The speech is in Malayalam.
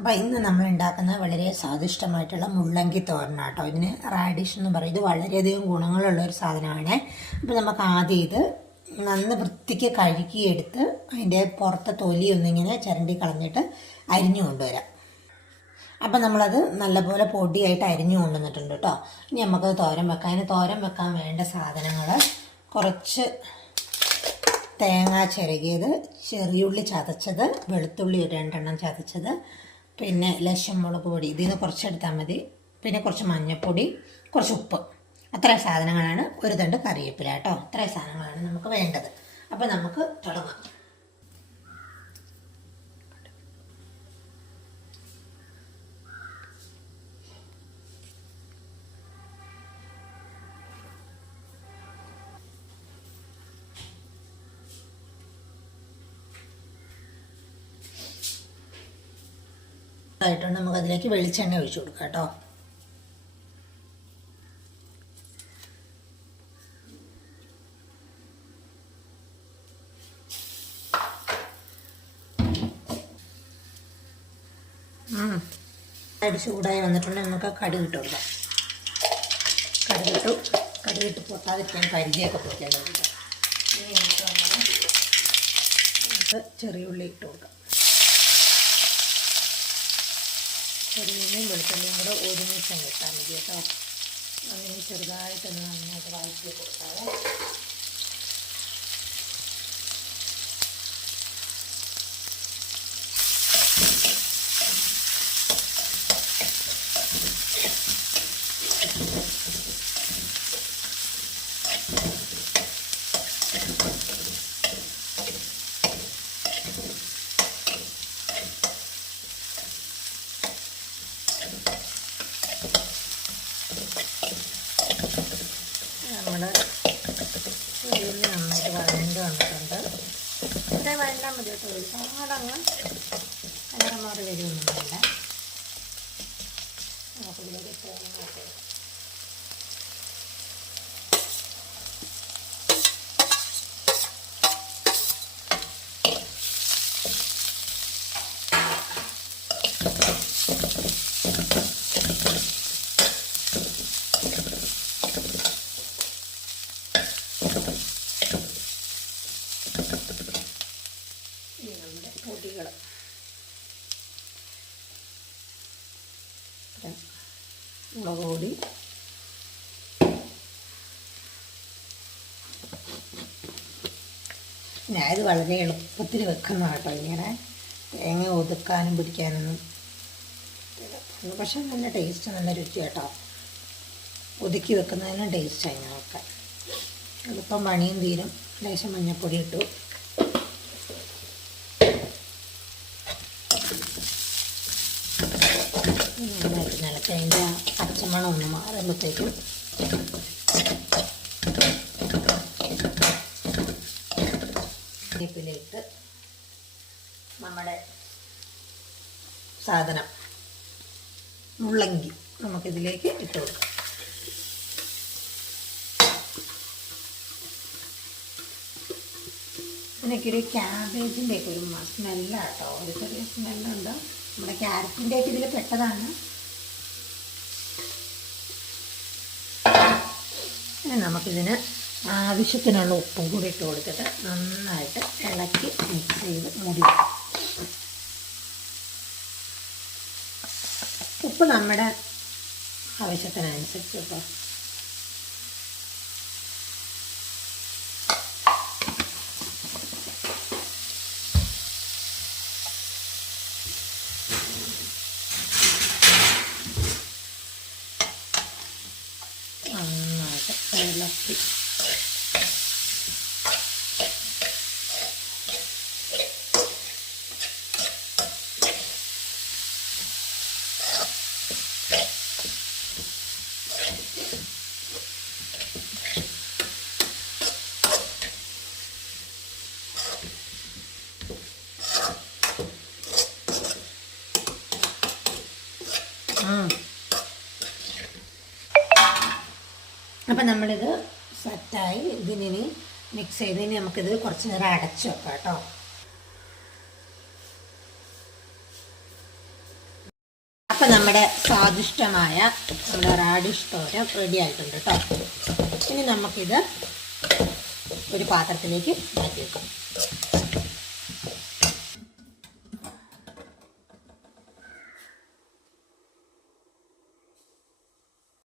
അപ്പോൾ ഇന്ന് നമ്മൾ ഉണ്ടാക്കുന്ന വളരെ സ്വാദിഷ്ടമായിട്ടുള്ള മുള്ളങ്കി തോരനാട്ടോ. ഇതിന് റാഡിഷ് എന്ന് പറയും. ഇത് വളരെയധികം ഗുണങ്ങളുള്ള ഒരു സാധനമാണ്. അപ്പോൾ നമുക്ക് ആദ്യം ഇത് നന്ന് വൃത്തിക്ക് കഴുകിയെടുത്ത് അതിൻ്റെ പുറത്തെ തൊലിയൊന്നിങ്ങനെ ചിരണ്ടി കളഞ്ഞിട്ട് അരിഞ്ഞു കൊണ്ടുവരാം. അപ്പം നമ്മളത് നല്ലപോലെ പൊടിയായിട്ട് അരിഞ്ഞു കൊണ്ടുവന്നിട്ടുണ്ട് കേട്ടോ. ഇനി നമുക്ക് തോരൻ വെക്കാം. അതിന് തോരൻ വെക്കാൻ വേണ്ട സാധനങ്ങൾ കുറച്ച് തേങ്ങ ചിരകിയത്, ചെറിയുള്ളി ചതച്ചത്, വെളുത്തുള്ളി ഒരു 2 എണ്ണം ചതച്ചത്, പിന്നെ ലേശം മുളക് പൊടി, ഇതിൽ നിന്ന് കുറച്ചെടുത്താൽ മതി, പിന്നെ കുറച്ച് മഞ്ഞൾപ്പൊടി, കുറച്ച് ഉപ്പ്. അത്രയും സാധനങ്ങളാണ്. ഒരു തണ്ട് കറിവേപ്പില കേട്ടോ. അത്രയും സാധനങ്ങളാണ് നമുക്ക് വേണ്ടത്. അപ്പോൾ നമുക്ക് തുടങ്ങാം. ആയിട്ടുണ്ട്. നമുക്കതിലേക്ക് വെളിച്ചെണ്ണ ഒഴിച്ചു കൊടുക്കാം കേട്ടോ. അടി ചൂടായി വന്നിട്ടുണ്ടെങ്കിൽ നമുക്ക് കടുക് ഇട്ട് കൊടുക്കാം. കടുകിട്ട് പൊട്ടാതിരിക്കാൻ പരിചയമൊക്കെ പൊരിക്കാൻ. ഇനി നമുക്ക് ചെറിയുള്ളി ഇട്ട് കൊടുക്കാം. ചെറിയുള്ളിയും വെളുത്തുള്ളിയും കൂടെ ഒരുമിച്ച് ഇട്ടാൽ മതി കേട്ടോ. അങ്ങനെ ചെറുതായിട്ടൊന്ന് നന്നായിട്ട് വഴറ്റി കൊടുക്കാതെ. നമ്മുടെ ചെറിയുള്ളി നന്നായിട്ട് വഴണ്ട് വന്നിട്ടുണ്ട്. ഇത്രയും വഴണ്ടാൽ മതി കേട്ടോ. ഒരുപാടങ്ങ് കളർ മാറി വരുമൊന്നും വേണ്ട. നമുക്കിതിലേക്ക് തേങ്ങ കൊടുക്കാം. നമ്മുടെ പൊടികൾ മുളക് പൊടി, ഞാനിത് വളരെ എളുപ്പത്തിൽ വെക്കുന്ന കേട്ടോ. ഇങ്ങനെ തേങ്ങ ഒതുക്കാനും പിടിക്കാനൊന്നും, പക്ഷെ നല്ല ടേസ്റ്റ്, നല്ല രുചി കേട്ടോ. ഒതുക്കി വെക്കുന്നതിനും ടേസ്റ്റായി ഇങ്ങനെ വെക്കാൻ. എളുപ്പം പണിയും തീരും. ലേശം മഞ്ഞൾപ്പൊടി ഇട്ടു. നന്നായിട്ട് നിലയ്ക്ക് അതിൻ്റെ പച്ചമണം ഒന്ന് മാറുമ്പോഴത്തേക്കും വേപ്പിലയിട്ട് നമ്മുടെ സാധനം മുള്ളങ്കി നമുക്കിതിലേക്ക് ഇട്ട് കൊടുക്കാം. ഇതിനൊക്കെ ഒരു ക്യാബേജിൻ്റെ ഒക്കെ ഒരു സ്മെല്ലാട്ടോ. ഒരു ചെറിയ സ്മെല്ലുണ്ട്. നമ്മുടെ ക്യാരറ്റിൻ്റെ ഒക്കെ ഇതിൽ പെട്ടതാണ്. നമുക്കിതിന് ആവശ്യത്തിനുള്ള ഉപ്പും കൂടി ഇട്ട് കൊടുത്തിട്ട് നന്നായിട്ട് ഇളക്കി മിക്സ് ചെയ്ത് മൂടി വെക്കാം. ഉപ്പ് നമ്മുടെ ആവശ്യത്തിനനുസരിച്ച് കേട്ടോ. നന്നായിട്ട് ഇളക്കി അപ്പം നമ്മളിത് സെറ്റായി. ഇതിനി മിക്സ് ചെയ്ത് ഇനി നമുക്കിത് കുറച്ച് നേരം അടച്ചു വെക്കാം കേട്ടോ. അപ്പം നമ്മുടെ സ്വാദിഷ്ടമായ നമ്മുടെ റാഡിഷ് തോരൻ റെഡി ആയിട്ടുണ്ട് കേട്ടോ. ഇനി നമുക്കിത് ഒരു പാത്രത്തിലേക്ക് മാറ്റി വെക്കാം.